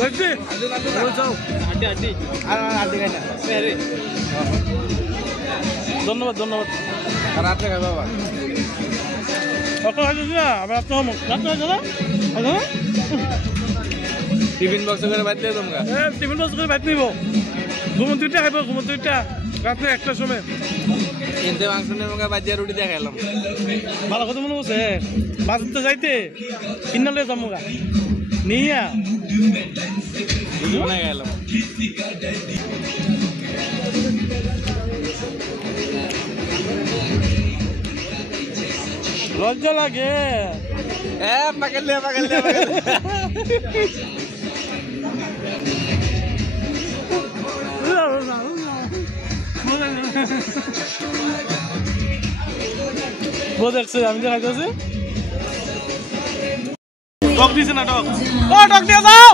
লাগছে ধন্যবাদ ধন্যবাদ রাত্রে খাবে বাবা কত হয়েছে না আবার রাত্রে হম রাত্রে হয়েছে না টিফিন বক্স করে বাইর দিয়ে তোমরা টিফিন বক্স করে বাইর নিব ঘুমন্তুইটা খাইব ঘুমন্তুইটা রাত্রে একটার সময় কিনতে মাংস নিয়ে বাজিয়া রুটি দিয়ে খাইলাম ভালো কথা মনে বলছে বাজার তো যাইতে কিনালে যাবো গা নিয়া বুঝে গেলাম লজ্জা লাগে পাকালে পাকালে বোঝাচ্ছে আমি যে খাইতেছি টক দিছে না টক ও টক দিয়ে দাও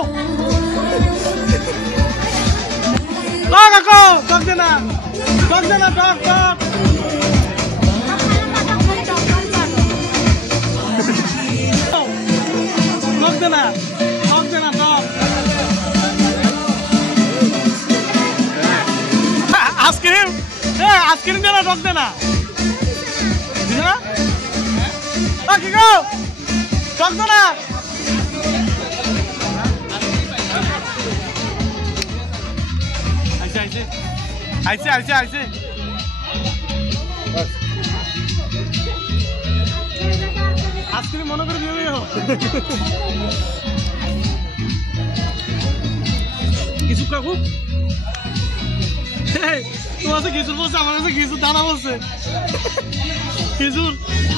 টক দে না টক দে না টক টক টক দে না টক দে না টক আইসক্রিম আইসক্রিম দে না টক দে না কি গো টক দে না আইসে আইসে আইসে আইসক্রিম মনে করে দিয়ে কিছু কাকু তোমার কাছে কিছুর বলছে আমার কাছে কিছু দানা বলছে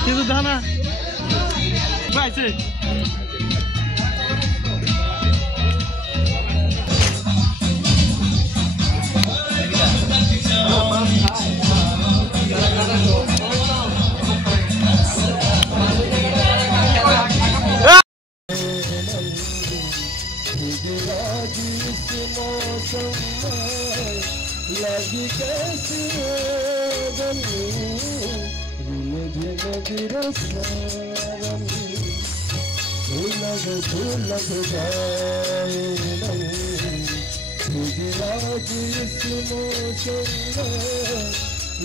কিছু দানা পাইছে लगी कैसी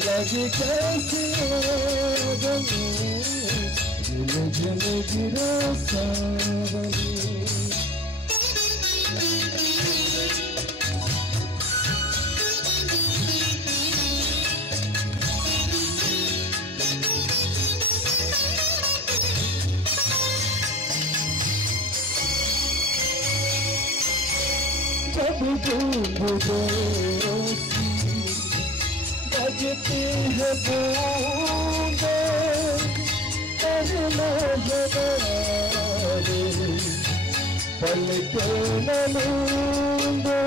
लगी कैसी बजती है बूंदे पलटे न लूंदे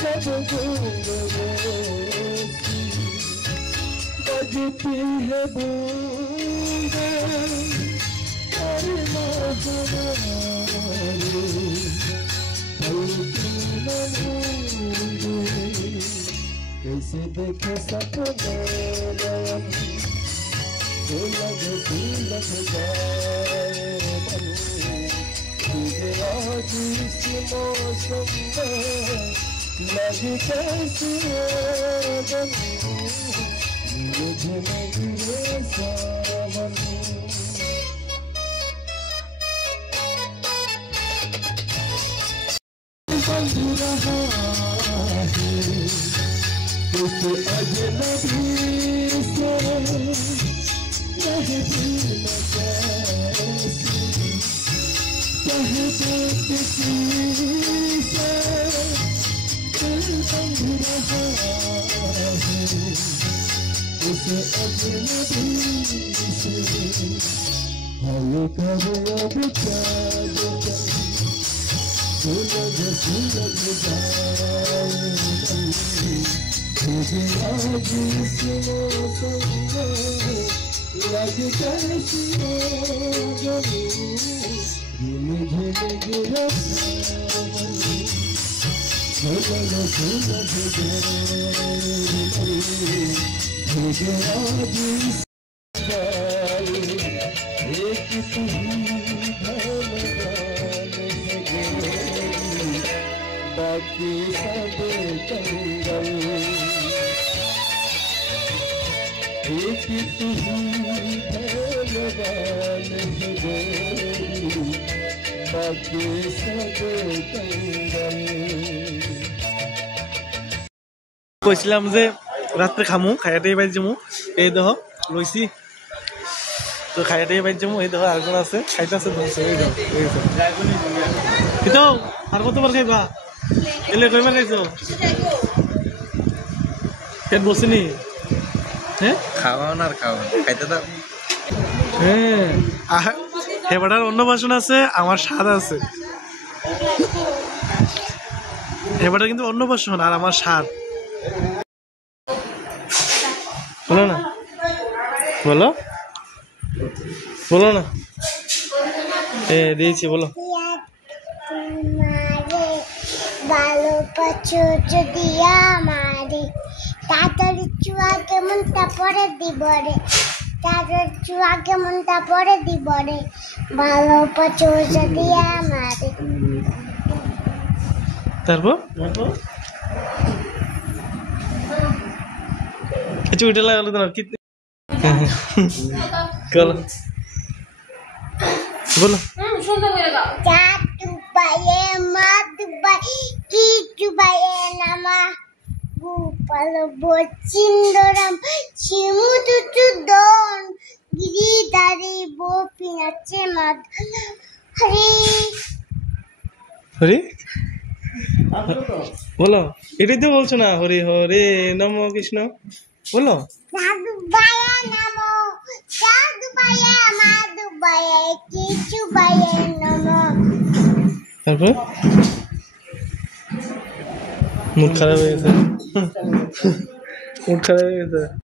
जब बजती है बूंदे कैसे देखे सपने लग जाए तुझे आज इस मौसम में लगी कैसी मुझे लगे सावन बंद रहा उस अजनबी से कहती किसी से दिल बंद रहा है उस अजनबी से हाल करे अब क्या सुलझ जाए मुझे आज इस मौसम में लग कैसी मुझे गिरा सुलझ जाए मुझे आज इस एक बाकी सब कंगल एक तुझी भगवान गोरी बाकी सब कंगल কইছিলাম যে রাত্রে খামু খাইয়াতেই বাইর যামু এই দেহ লইছি তো খাইয়াতেই বাইর যামু এই দেহ আরেকজন আছে খাইতেছে কিন্তু আর কতবার খাইবা এলে কয়বার খাইছো পেট বসেনি হ্যাঁ খাওয়ান আর খাওয়ান খাইতে দাও হ্যাঁ এবারে অন্নপ্রাশন আছে আমার স্বাদ আছে এবারে কিন্তু অন্নপ্রাশন আর আমার স্বাদ বলো না বলো বলো না দিয়েছি বলো ভালো পাচ্ছো যদি আমারে তাদের চুয়া কেমনটা পরে দিব রে তাদের চুয়া কেমনটা পরে দিব রে ভালো পাচ্ছো যদি আমারে তারপর কিছু উঠে লাগালো তো কি বলো চা দুবাইয়ে মা দুবাই কি দুবাইয়ে নামা গোপাল বচিন্দরাম শিমু তুতু দন গিরিধারী বপি নাচে মাদ হরি হরি বলো এটাই তো বলছো না হরি হরে নম কৃষ্ণ বলো দুবাইয়ে নামো চা দুবাইয়ে মা দুবাইয়ে কি দুবাইয়ে নামো তারপর মুড খারাপ হয়ে গেছে মুড খারাপ হয়ে গেছে